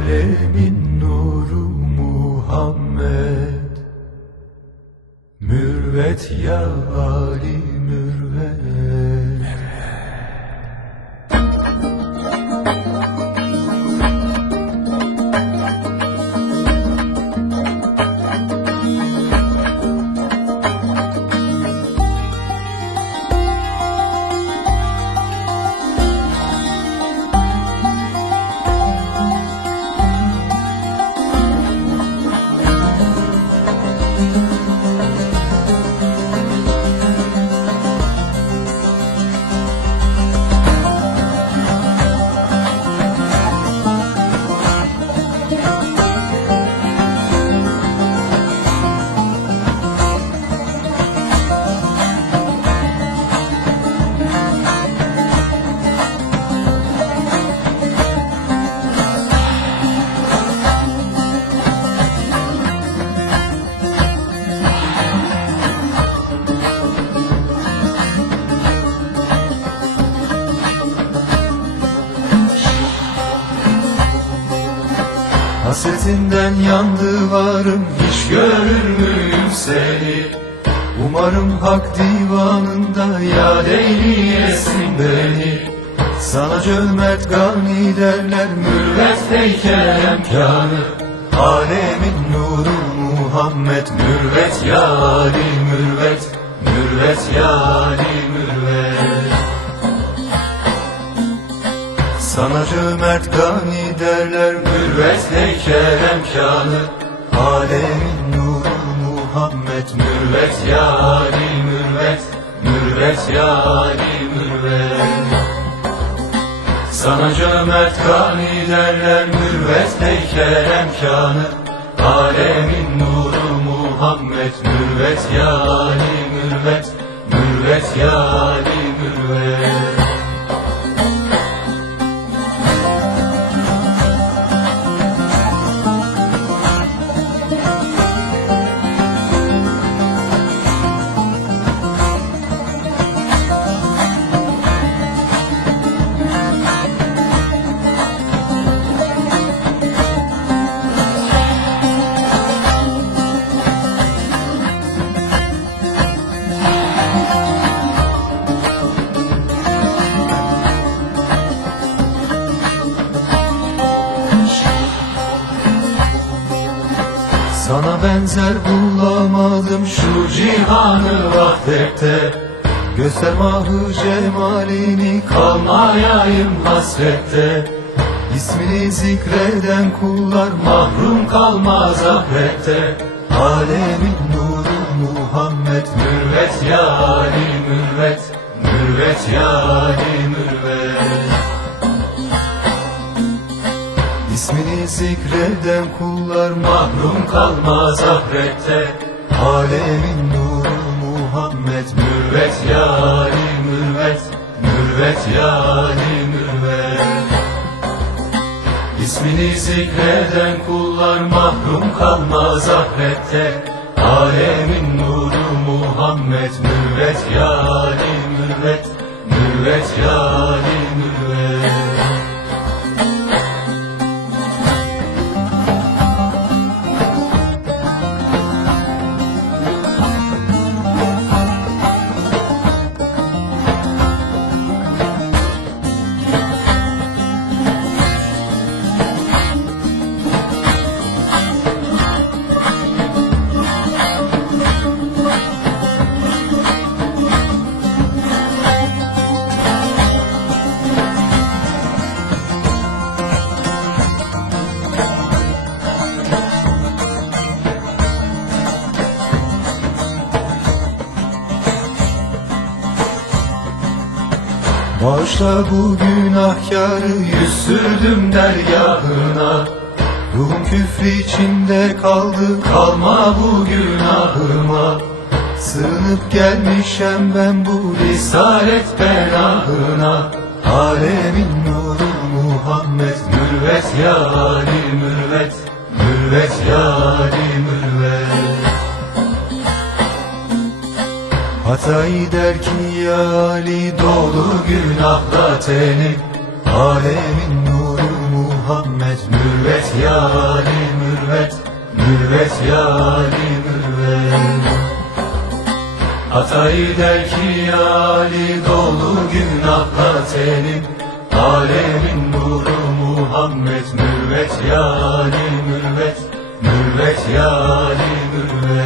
Alemin nuru Muhammed. Mürvet ya Ali mürvet Hasretinden yandı varım hiç görür müyüm seni? Umarım hak divanında yad eyleyesin beni. Sana cömert gani derler mürvet heykel emkanı. Alemin nuru Muhammed mürvet ya Ali mürvet Mürvet ya Ali mürvet sana cömert gani derler mürvet heykel emkanı Alemin nuru Muhammed mürvet ya Ali mürvet Mürvet ya Ali mürvet. Sana cömert gani derler mürvet heykel emkanı Alemin nuru Muhammed mürvet ya Ali mürvet Mürvet ya Ali mürvet benzer bulamadım şu cihanı vahdette. Göster mahı cemalini kalmayayım hasrette. İsmini zikreden kullar mahrum kalmaz ahirette. Alemin nuru Muhammed mürvet ya Ali mürvet Mürvet ya Ali mürvet İsmini zikreden kullar mahrum kalmaz ahirette. Alemin nuru Muhammed mürvet ya mürvet Mürvet ya Ali mürvet. İsmini zikreden kullar mahrum kalmaz ahirette. Alemin nuru Muhammed mürvet ya mürvet Mürvet ya mürvet Bağışla bu günahkarı yüz sürdüm dergahına. Ruhum küfrü içinde kaldı kalma bu günahıma. Sığınıp gelmişem ben bu risalet benahına Alemin nuru Muhammed mürvet ya Ali Hatayı der ki Ali dolu günahla tenim Alemin nuru Muhammed Mürvet ya Ali mürvet. Mürvet ya Ali mürvet. Hatay der ki Ali dolu günahla tenim Alemin nuru Muhammed Mürvet ya Ali mürvet. Mürvet ya Ali mürvet